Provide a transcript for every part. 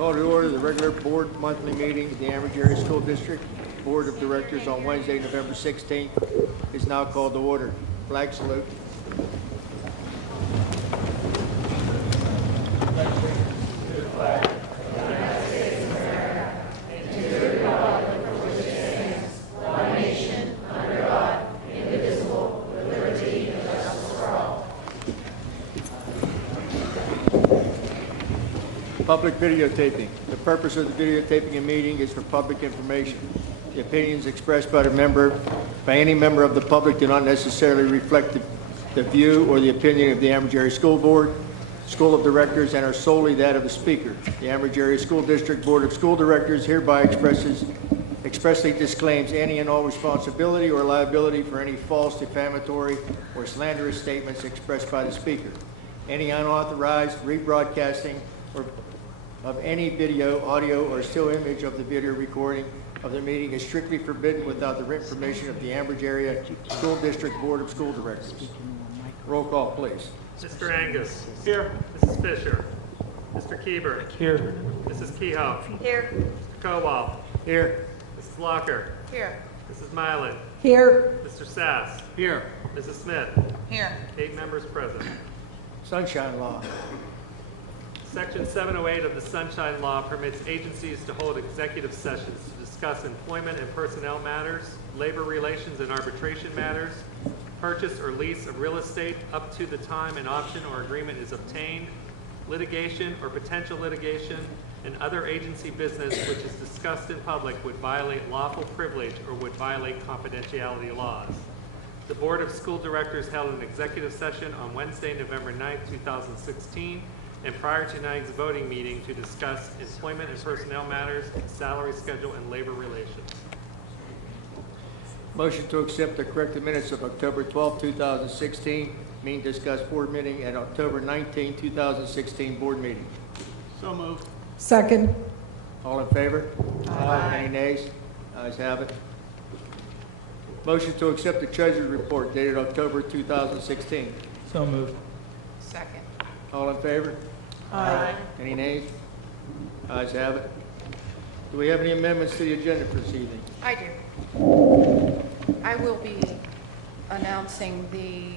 Call to order the regular board monthly meeting of the Amherst Area School District Board of Directors on Wednesday, November 16th is now called to order. Flag salute. Public videotaping. The purpose of the videotaping a meeting is for public information. The opinions expressed by any member of the public do not necessarily reflect the view or the opinion of the Amherst Area School Board, School of Directors, and are solely that of the speaker. The Amherst Area School District Board of School Directors hereby expressly disclaims any and all responsibility or liability for any false, defamatory, or slanderous statements expressed by the speaker. Any unauthorized rebroadcasting of any video, audio, or still image of the video recording of the meeting is strictly forbidden without the written permission of the Amherst Area School District Board of School Directors. Roll call, please. Mr. Angus. Here. Mrs. Fisher. Mr. Keeber. Here. Mrs. Kehoe. Here. Mr. Kowal. Here. Mrs. Locker. Here. Mrs. Milan. Here. Mr. Sass. Here. Mrs. Smith. Here. 8 members present. Sunshine Law. Section 708 of the Sunshine Law permits agencies to hold executive sessions to discuss employment and personnel matters, labor relations and arbitration matters, purchase or lease of real estate up to the time an option or agreement is obtained, litigation or potential litigation, and other agency business which is discussed in public would violate lawful privilege or would violate confidentiality laws. The Board of School Directors held an executive session on Wednesday, November 9th, 2016, and prior to tonight's voting meeting to discuss employment and personnel matters, salary schedule, and labor relations. Motion to accept the corrected minutes of October 12, 2016, meeting discussed board meeting, and October 19, 2016 board meeting. So moved. Second. All in favor? Aye. Any nays? Ayes have it. Motion to accept the Treasurer's report dated October 2016. So moved. Second. All in favor? Aye. Any nays? Ayes have it. Do we have any amendments to the agenda for this evening? I do. I will be announcing the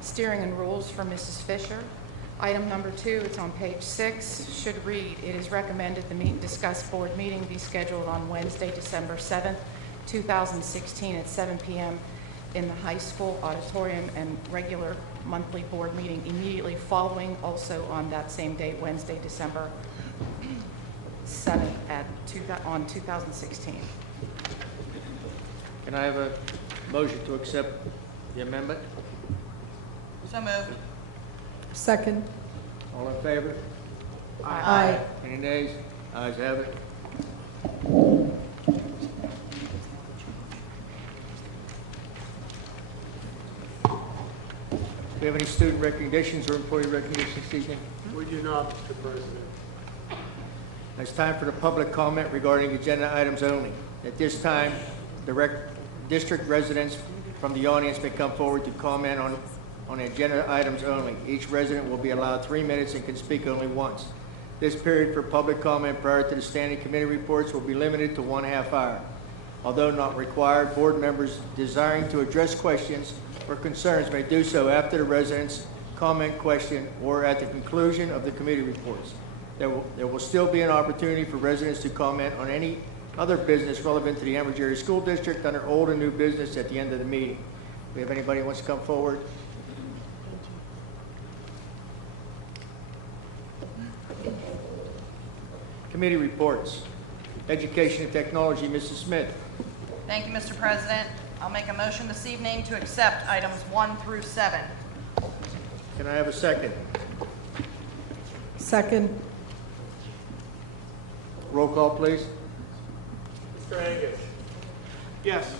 steering and rules for Mrs. Fisher. Item number 2, it's on page 6, should read, it is recommended the meet and discuss board meeting be scheduled on Wednesday, December 7th, 2016 at 7 p.m. in the high school auditorium, and regular monthly board meeting immediately following, also on that same date, Wednesday, December 7th on 2016. Can I have a motion to accept the amendment? So moved. Second. All in favor? Aye. Any nays? Ayes have it. Do we have any student recognitions or employee recognitions this evening? We do not, Mr. President. It's time for the public comment regarding agenda items only. At this time, district residents from the audience may come forward to comment on agenda items only. Each resident will be allowed 3 minutes and can speak only once. This period for public comment prior to the standing committee reports will be limited to 1/2 hour. Although not required, board members desiring to address questions or concerns may do so after the resident's comment question or at the conclusion of the committee reports. There will still be an opportunity for residents to comment on any other business relevant to the Amherst Area School District under old and new business at the end of the meeting. Do we have anybody who wants to come forward? Committee reports. Education and Technology, Mrs. Smith. Thank you, Mr. President. I'll make a motion this evening to accept items 1 through 7. Can I have a second? Second. Roll call, please. Mr. Angus. Yes.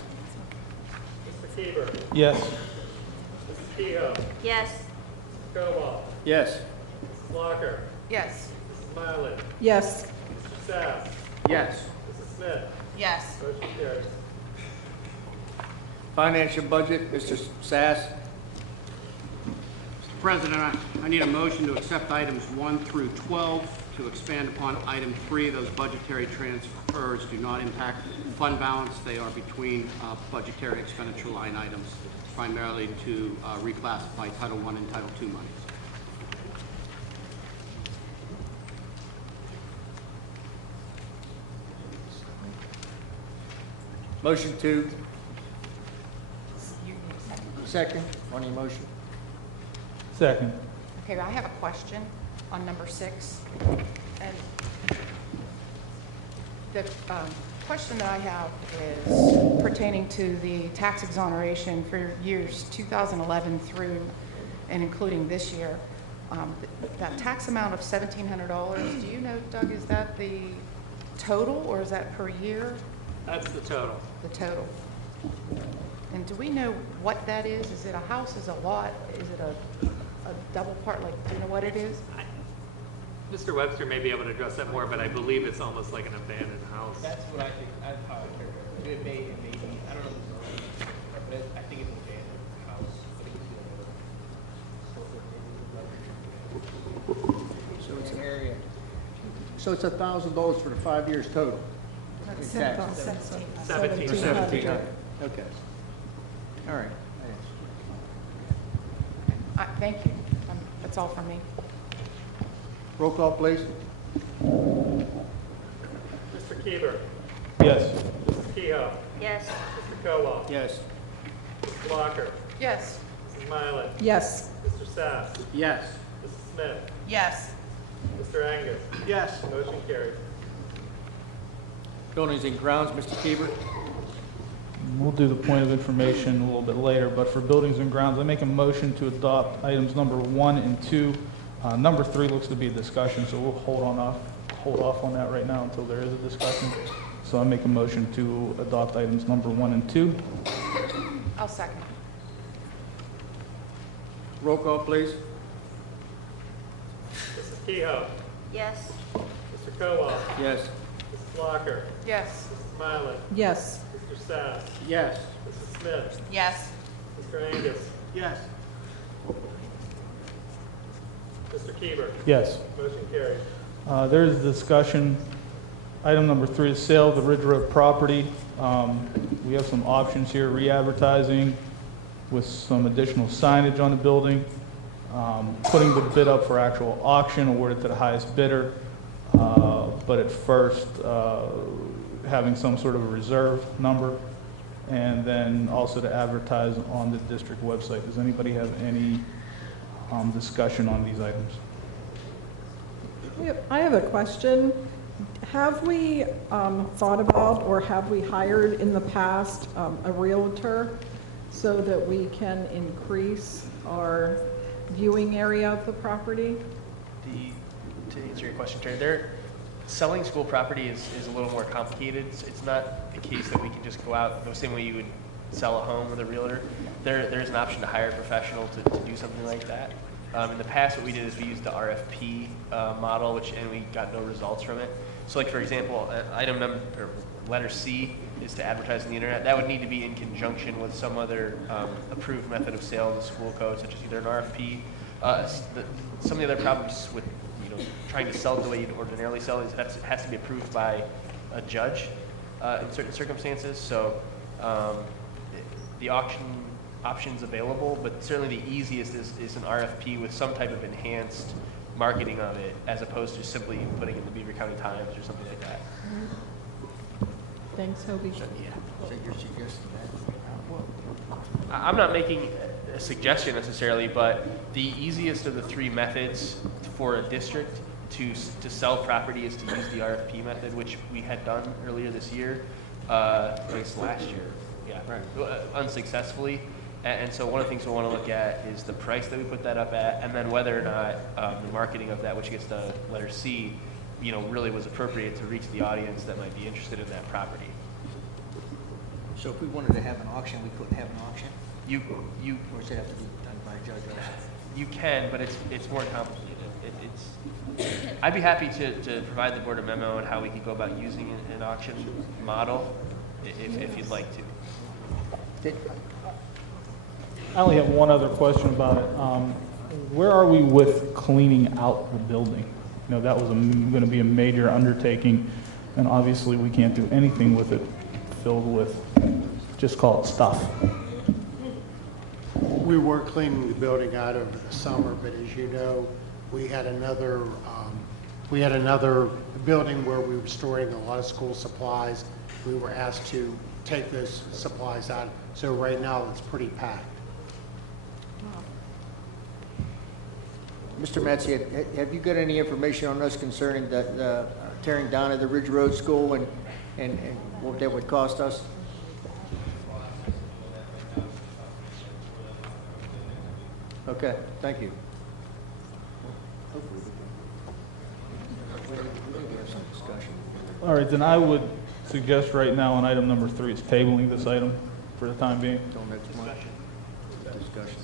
Mr. Keeber. Yes. Mrs. Kehoe. Yes. Mr. Kowal. Yes. Mrs. Locker. Yes. Mrs. Milan. Yes. Mr. Sass. Yes. Mrs. Smith. Yes. Motion carries. Financial budget, Mr. Sass. President, I need a motion to accept items 1 through 12 to expand upon item 3. Those budgetary transfers do not impact fund balance. They are between budgetary expenditure line items, primarily to reclassify Title I and Title II monies. Motion to second on the motion. Second. Okay, I have a question on number 6. And the question that I have is pertaining to the tax exoneration for years 2011 through and including this year. That tax amount of $1,700, do you know, Doug, is that the total or is that per year? That's the total. The total. And do we know what that is? Is it a house, is it a lot, is it a double part, like, do you know what it is? Mr. Webster may be able to address that more, but I believe it's almost like an abandoned house. That's what I think. That's how I characterize it. It may, I don't know if it's but I think it's an abandoned house. So it's an area. So it's $1,000 for the 5 years total. That's In taxes. 17. Or 1,700. Okay. All right. Thank you. That's all from me. Roll call, please. Mr. Keever. Yes. Mrs. Kehoe. Yes. Mr. Kowal. Yes. Mrs. Walker. Yes. Mrs. Milet. Yes. Mr. Sass. Yes. Mrs. Smith. Yes. Mr. Angus. Yes. Motion carries. Buildings and grounds, Mr. Keever. We'll do the point of information a little bit later, but for buildings and grounds, I make a motion to adopt items number 1 and 2. Number 3 looks to be a discussion, so we'll hold off on that right now until there is a discussion. So I make a motion to adopt items number 1 and 2. I'll second. Roll call, please. Mrs. Kehoe. Yes. Mr. Kowal. Yes. Mrs. Walker. Yes. Mrs. Milet. Yes. Mr. Sass. Yes. Mrs. Smith. Yes. Mr. Angus. Yes. Mr. Keever. Yes. Motion carries. There is discussion. Item number 3 is sale of the Ridge Road property. We have some options here, re-advertising with some additional signage on the building, putting the bid up for actual auction, awarded to the highest bidder, but at first having some sort of a reserve number, and then also to advertise on the district website. Does anybody have any discussion on these items? I have a question. Have we thought about or have we hired in the past a realtor so that we can increase our viewing area of the property? To answer your question, Terry, selling school property is a little more complicated. It's not the case that we can just go out the same way you would sell a home with a realtor. There's an option to hire a professional to do something like that. In the past, what we did is we used the RFP model, and we got no results from it. So, like for example, item number or letter C is to advertise on the internet. That would need to be in conjunction with some other approved method of sale in the school code, such as either an RFP. Some of the other problems with trying to sell it the way you'd ordinarily sell is that it has to be approved by a judge in certain circumstances. So the options available, but certainly the easiest is an RFP with some type of enhanced marketing of it, as opposed to simply putting it in the Beaver County Times or something like that. Thanks, Hobie. So you're suggesting that? I'm not making a suggestion necessarily, but the easiest of the 3 methods for a district to sell property is to use the RFP method, which we had done earlier this year, I guess last year, yeah, right. Unsuccessfully. And so one of the things we want to look at is the price that we put that up at, and then whether or not the marketing of that, which gets the letter C, really was appropriate to reach the audience that might be interested in that property. So if we wanted to have an auction, we couldn't have an auction? You Or does it have to be done by a judge also? You can, but it's more complicated. I'd be happy to provide the board a memo on how we could go about using an auction model, if you'd like to. I only have one other question about it. where are we with cleaning out the building? You know, that was going to be a major undertaking, and obviously we can't do anything with it filled with, just call it stuff. We were cleaning the building out over the summer, but as you know, we had another building where we were storing a lot of school supplies. We were asked to take those supplies out, so right now it's pretty packed. Mr. Matsey, have you got any information on us concerning the tearing down of the Ridge Road School and what that would cost us? Okay, thank you. All right, then I would suggest right now on item number 3 is tabling this item for the time being. Till next month. Discussion.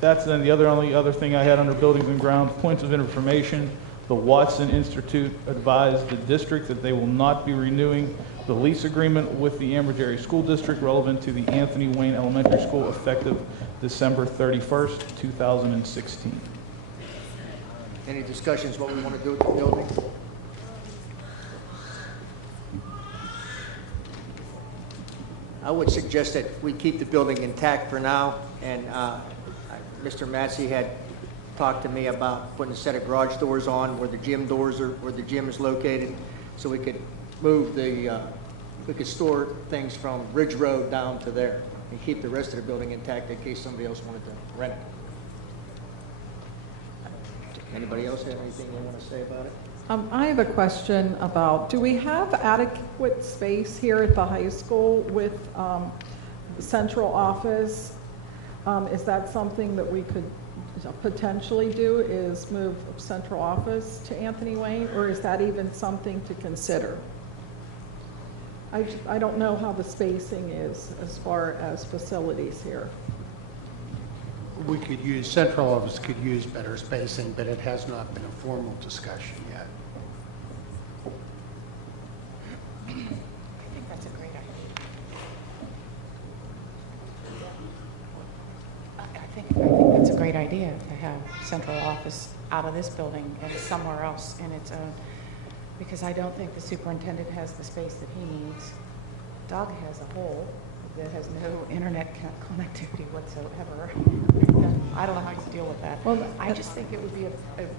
That's then the only other thing I had under buildings and grounds, points of information. The Watson Institute advised the district that they will not be renewing the lease agreement with the Amber School District relevant to the Anthony Wayne Elementary School effective December 31st, 2016. Any discussions what we want to do with the building? I would suggest that we keep the building intact for now, and Mr. Matsey had talked to me about putting a set of garage doors on where the gym doors are, where the gym is located, so we could move we could store things from Ridge Road down to there and keep the rest of the building intact in case somebody else wanted to rent it. Anybody else have anything they want to say about it? I have a question about, do we have adequate space here at the high school with the central office? Is that something that we could potentially do, is move central office to Anthony Wayne, or is that even something to consider? I don't know how the spacing is as far as facilities here. We could use, central office could use better spacing, but it has not been a formal discussion yet. I think that's a great idea. I think that's a great idea to have central office out of this building and somewhere else in its own, because I don't think the superintendent has the space that he needs. Doug has a hole that has no internet connectivity whatsoever. I don't know how you deal with that. Well, I just think it would be a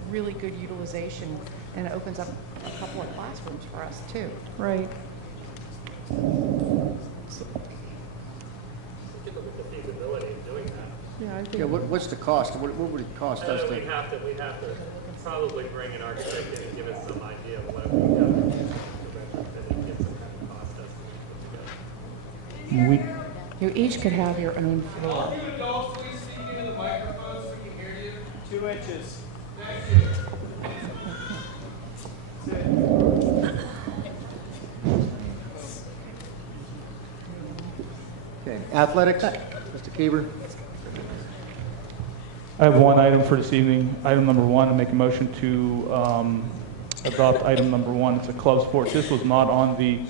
really good utilization, and it opens up a couple of classrooms for us too. Right. Look at the feasibility of doing that. Yeah, I think. Yeah, what's the cost? What would it cost us to? We have to probably bring an architect in and give us some idea of what we have to do and get some kind of cost estimate put together. You each could have your own floor. Adults, please speak into the microphone so we can hear you. 2 inches. Thank you. Okay, athletics, Mr. Kieber. I have one item for this evening. Item number 1, I make a motion to adopt item number 1. It's a club sport. This was not on the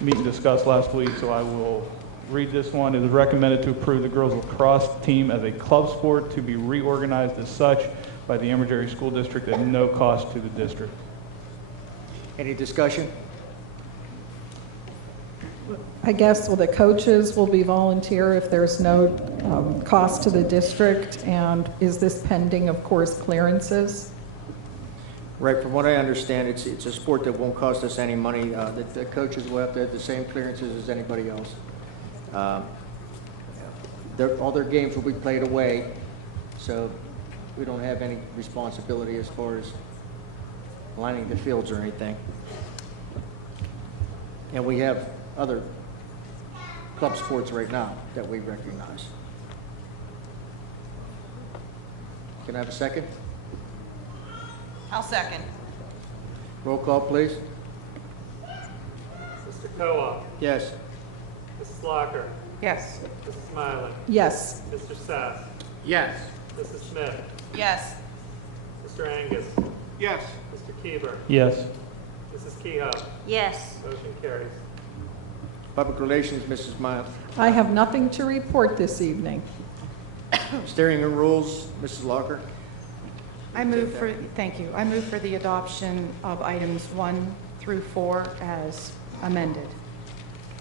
meet and discuss last week, so I will read this one. It is recommended to approve the girls lacrosse team as a club sport to be reorganized as such by the Amber School District at no cost to the district. Any discussion? I guess, well, the coaches will be volunteer if there's no cost to the district, and is this pending, of course, clearances? Right, from what I understand, it's a sport that won't cost us any money. The coaches will have to have the same clearances as anybody else. All their games will be played away, so we don't have any responsibility as far as lining the fields or anything. And we have other club sports right now that we recognize. Can I have a second? I'll second. Roll call, please. Mr. Koa, Yes. Mrs. Locker, Yes. Mrs. Smiley, Yes. Mr. Sass, Yes. Mrs. Smith, Yes. Mr. Angus, Yes. Mr. Kieber, Yes. Mrs. Kehoe. Yes. Motion carries. Public Relations, Mrs. Miles. I have nothing to report this evening. Steering and Rules, Mrs. Locker. Thank you. I move for the adoption of items 1 through 4 as amended.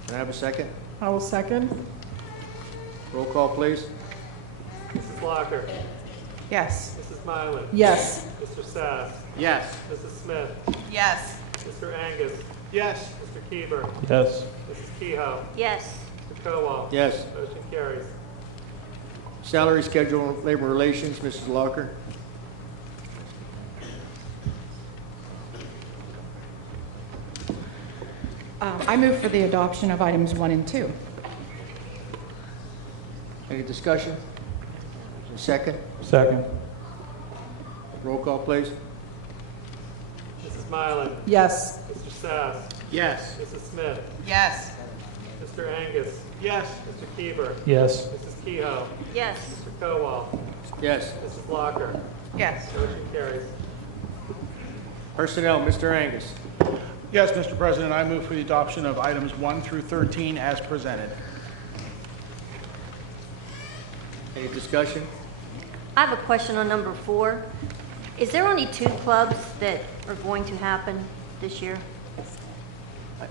Can I have a second? I will second. Roll call, please. Mrs. Locker, Yes. Mrs. Mylan, Yes. Mr. Sass, Yes. Mrs. Smith, Yes. Mr. Angus, Yes. Mr. Keever, Yes. Mrs. Kehoe, Yes. Mr. Kowal. Yes. Motion carries. Salary Schedule and Labor Relations, Mrs. Locker. I move for the adoption of items 1 and 2. Any discussion? Second? Second. Roll call, please. Mrs. Mylan, Yes. Mr. Sass, Yes. Mrs. Smith, Yes. Mr. Angus, Yes. Mr. Keever, Yes. Mrs. Kehoe, Yes. Mr. Kowal, Yes. Mrs. Locker. Yes. Motion carries. Personnel, Mr. Angus. Yes, Mr. President, I move for the adoption of items 1 through 13 as presented. Any discussion? I have a question on number 4. Is there only 2 clubs that are going to happen this year?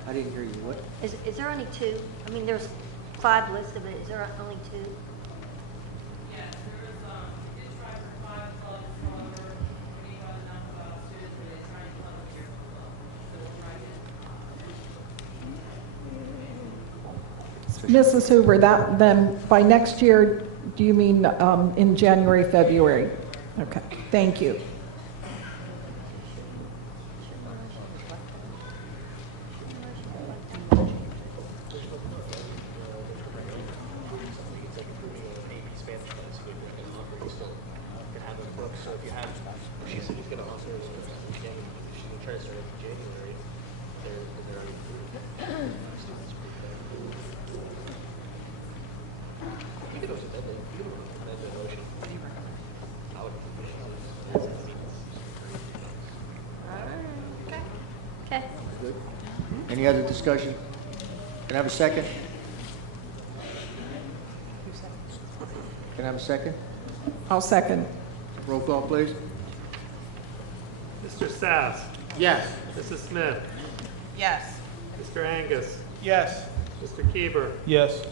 I didn't hear you. What? Is there only 2? I mean, there's 5 listed, but is there only 2? Yes, there is, we did try for 5 clubs, however, we got enough students where they try and club a year club. So we'll try again. Mrs. Hoover, that, then by next year, do you mean in January, February? Okay, thank you. Okay. Any other discussion? Can I have a second? Can I have a second? I'll second. Roll call, please. Mr. Sass, Yes. Mrs. Smith, Yes. Mr. Angus, Yes. Mr. Keever, Yes.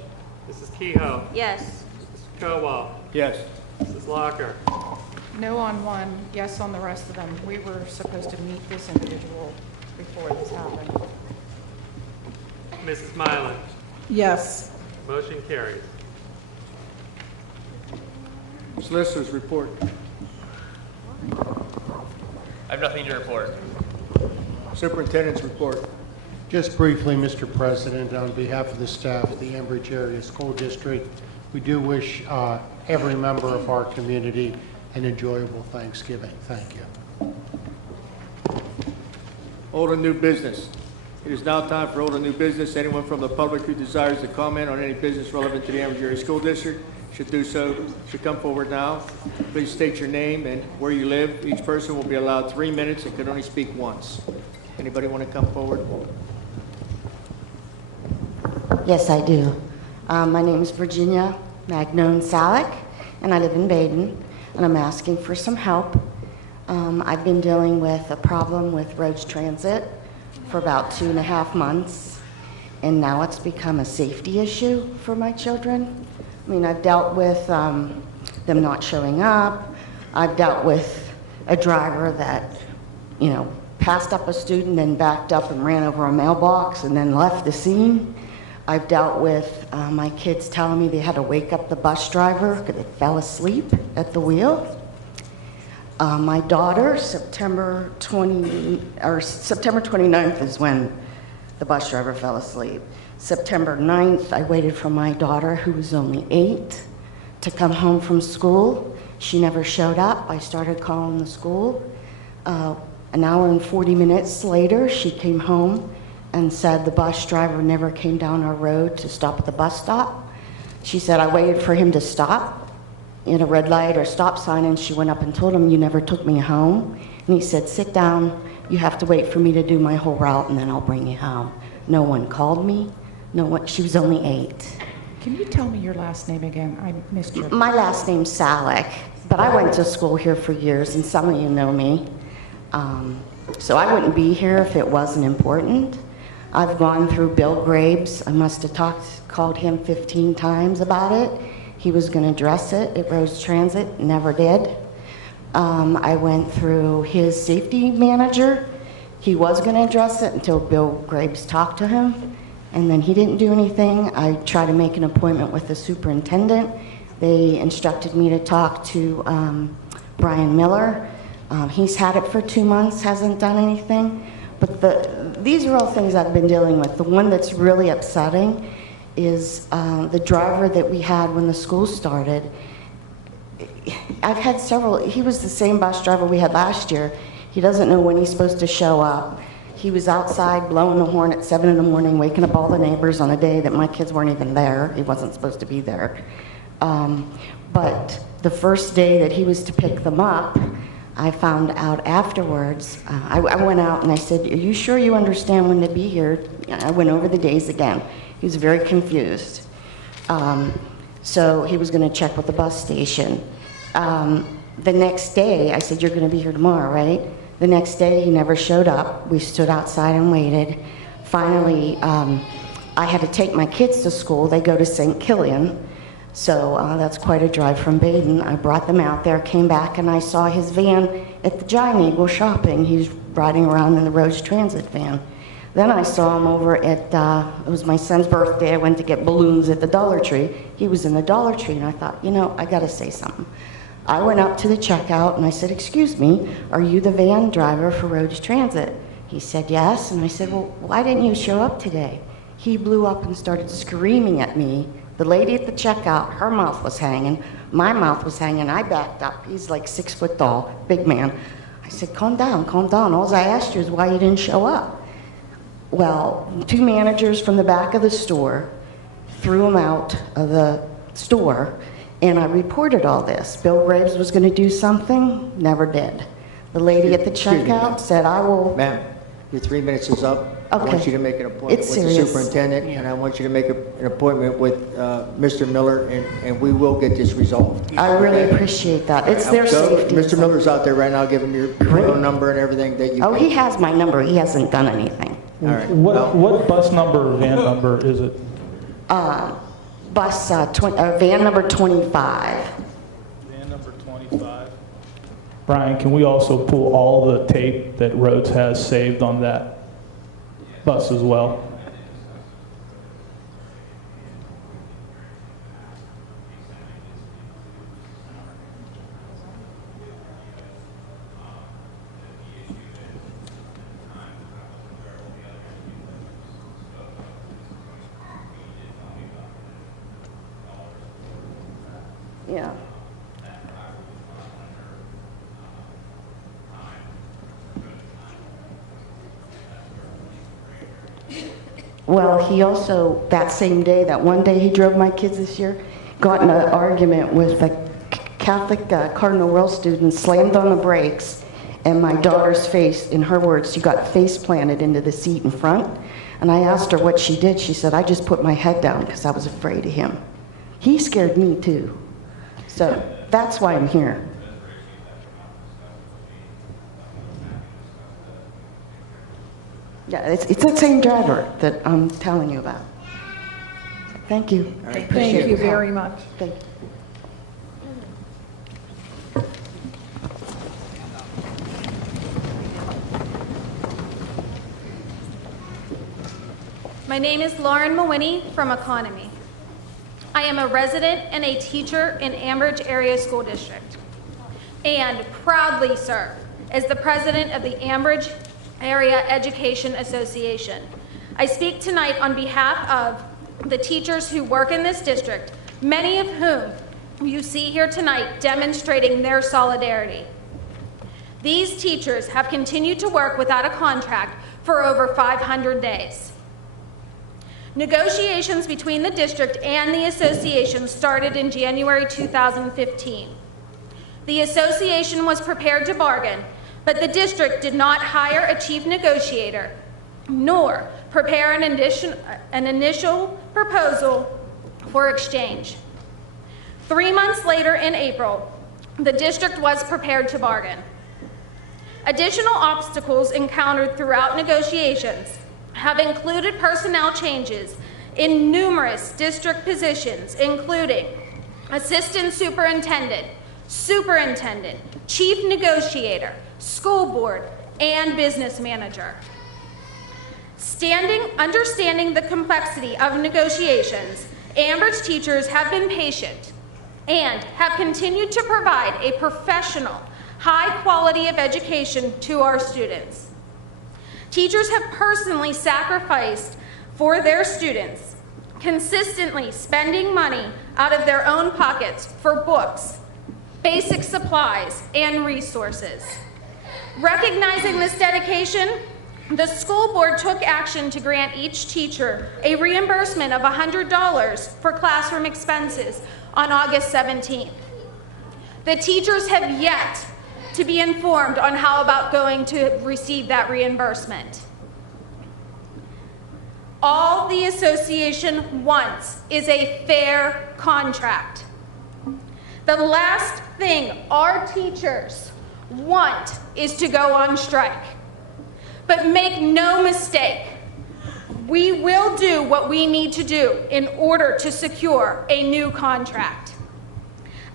Mrs. Kehoe, Yes. Mr. Kowal, Yes. Mrs. Locker. No on 1, yes on the rest of them. We were supposed to meet this individual before this happened. Mrs. Mylan, Yes. motion carries. Solicitors report. I have nothing to report. Superintendent's report. Just briefly, Mr. President, on behalf of the staff of the Ambridge Area School District, we do wish every member of our community an enjoyable Thanksgiving. Thank you. Old and new business. It is now time for old and new business. Anyone from the public who desires to comment on any business relevant to the Ambridge Area School District should come forward now. Please state your name and where you live. Each person will be allowed 3 minutes and can only speak once. Anybody want to come forward? Yes, I do. My name is Virginia Magnone Salick, and I live in Baden, and I'm asking for some help. I've been dealing with a problem with Roach Transit for about 2.5 months, and now it's become a safety issue for my children. I mean, I've dealt with them not showing up. I've dealt with a driver that, passed up a student and backed up and ran over a mailbox and then left the scene. I've dealt with my kids telling me they had to wake up the bus driver because they fell asleep at the wheel. My daughter, September 29th is when the bus driver fell asleep. September 9th, I waited for my daughter, who was only 8, to come home from school. She never showed up. I started calling the school. An hour and 40 minutes later, she came home and said the bus driver never came down our road to stop at the bus stop. She said, I waited for him to stop in a red light or stop sign, and she went up and told him, you never took me home. And he said, sit down. You have to wait for me to do my whole route, and then I'll bring you home. No one called me. No, what, she was only 8. Can you tell me your last name again? I missed your... My last name's Salek, but I went to school here for years, and some of you know me. So I wouldn't be here if it wasn't important. I've gone through Bill Graves. I must have called him 15 times about it. He was going to address it at Rose Transit, never did. I went through his safety manager. He was going to address it until Bill Graves talked to him, and then he didn't do anything. I tried to make an appointment with the superintendent. They instructed me to talk to Brian Miller. He's had it for 2 months, hasn't done anything. But these are all things I've been dealing with. The one that's really upsetting is the driver that we had when the school started. I've had several. He was the same bus driver we had last year. He doesn't know when he's supposed to show up. He was outside blowing the horn at 7 in the morning, waking up all the neighbors on a day that my kids weren't even there. He wasn't supposed to be there. But the first day that he was to pick them up, I found out afterwards. I went out and I said, "Are you sure you understand when to be here?" I went over the days again. He was very confused. So he was going to check with the bus station. The next day, I said, "You're going to be here tomorrow, right?" The next day, he never showed up. We stood outside and waited. Finally, I had to take my kids to school. They go to St. Killian. So that's quite a drive from Baden. I brought them out there, came back, and I saw his van at the Giant Eagle shopping. He's riding around in the Rose Transit van. Then I saw him over at, it was my son's birthday. I went to get balloons at the Dollar Tree. He was in the Dollar Tree, and I thought, you know, I got to say something. I went up to the checkout, and I said, "Excuse me, are you the van driver for Rose Transit?" He said, "Yes." And I said, "Well, why didn't you show up today?" He blew up and started screaming at me. The lady at the checkout, her mouth was hanging. My mouth was hanging. I backed up. He's like 6 foot tall, big man. I said, calm down. All I asked you is why you didn't show up. Well, 2 managers from the back of the store threw him out of the store, and I reported all this. Bill Graves was going to do something, never did. The lady at the checkout said, "I will..." Ma'am, your 3 minutes is up. Okay. I want you to make an appointment It's with the serious. superintendent, and I want you to make an appointment with Mr. Miller, and we will get this resolved. I really appreciate that. It's their So, safety. Mr. Miller's out there right now. Give him your phone number and everything that you... Oh, he has my number. He hasn't done anything. All right. Well, What bus number or van number is it? Van number 25. Van number 25. Brian, can we also pull all the tape that Rhodes has saved on that bus as well? Yeah. Well, he also, that same day, that one day he drove my kids this year, got in an argument with a Catholic Cardinal World student, slammed on the brakes, and my daughter's face, in her words, she got face planted into the seat in front. And I asked her what she did. She said, "I just put my head down because I was afraid of him." He scared me too. So that's why I'm here. Yeah, it's the same driver that I'm telling you about. Thank you. all right. Thank you very much. Thank you. My name is Lauren Mawhinney from Economy. I am a resident and a teacher in Ambridge Area School District, and proudly serve as the president of the Ambridge Area Education Association. I speak tonight on behalf of the teachers who work in this district, many of whom you see here tonight demonstrating their solidarity. These teachers have continued to work without a contract for over 500 days. Negotiations between the district and the association started in January 2015. The association was prepared to bargain, but the district did not hire a chief negotiator nor prepare an initial proposal for exchange. 3 months later in April, the district was prepared to bargain. Additional obstacles encountered throughout negotiations have included personnel changes in numerous district positions, including assistant superintendent, superintendent, chief negotiator, school board, and business manager. Understanding the complexity of negotiations, Ambridge teachers have been patient and have continued to provide a professional, high quality of education to our students. Teachers have personally sacrificed for their students, consistently spending money out of their own pockets for books, basic supplies, and resources. Recognizing this dedication, the school board took action to grant each teacher a reimbursement of $100 for classroom expenses on August 17th. The teachers have yet to be informed on how about going to receive that reimbursement. All the association wants is a fair contract. The last thing our teachers want is to go on strike. But make no mistake, we will do what we need to do in order to secure a new contract.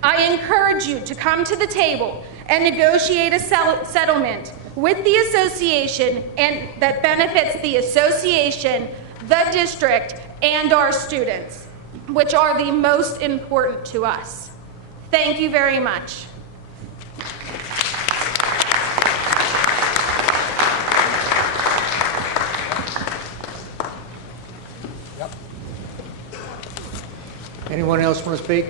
I encourage you to come to the table and negotiate a settlement with the association and that benefits the association, the district, and our students, which are the most important to us. Thank you very much. Anyone else want to speak?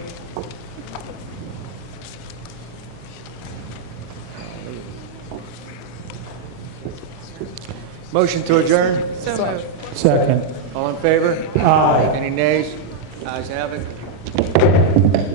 Motion to adjourn? So moved. Second. All in favor? Aye. Any nays? Ayes have it.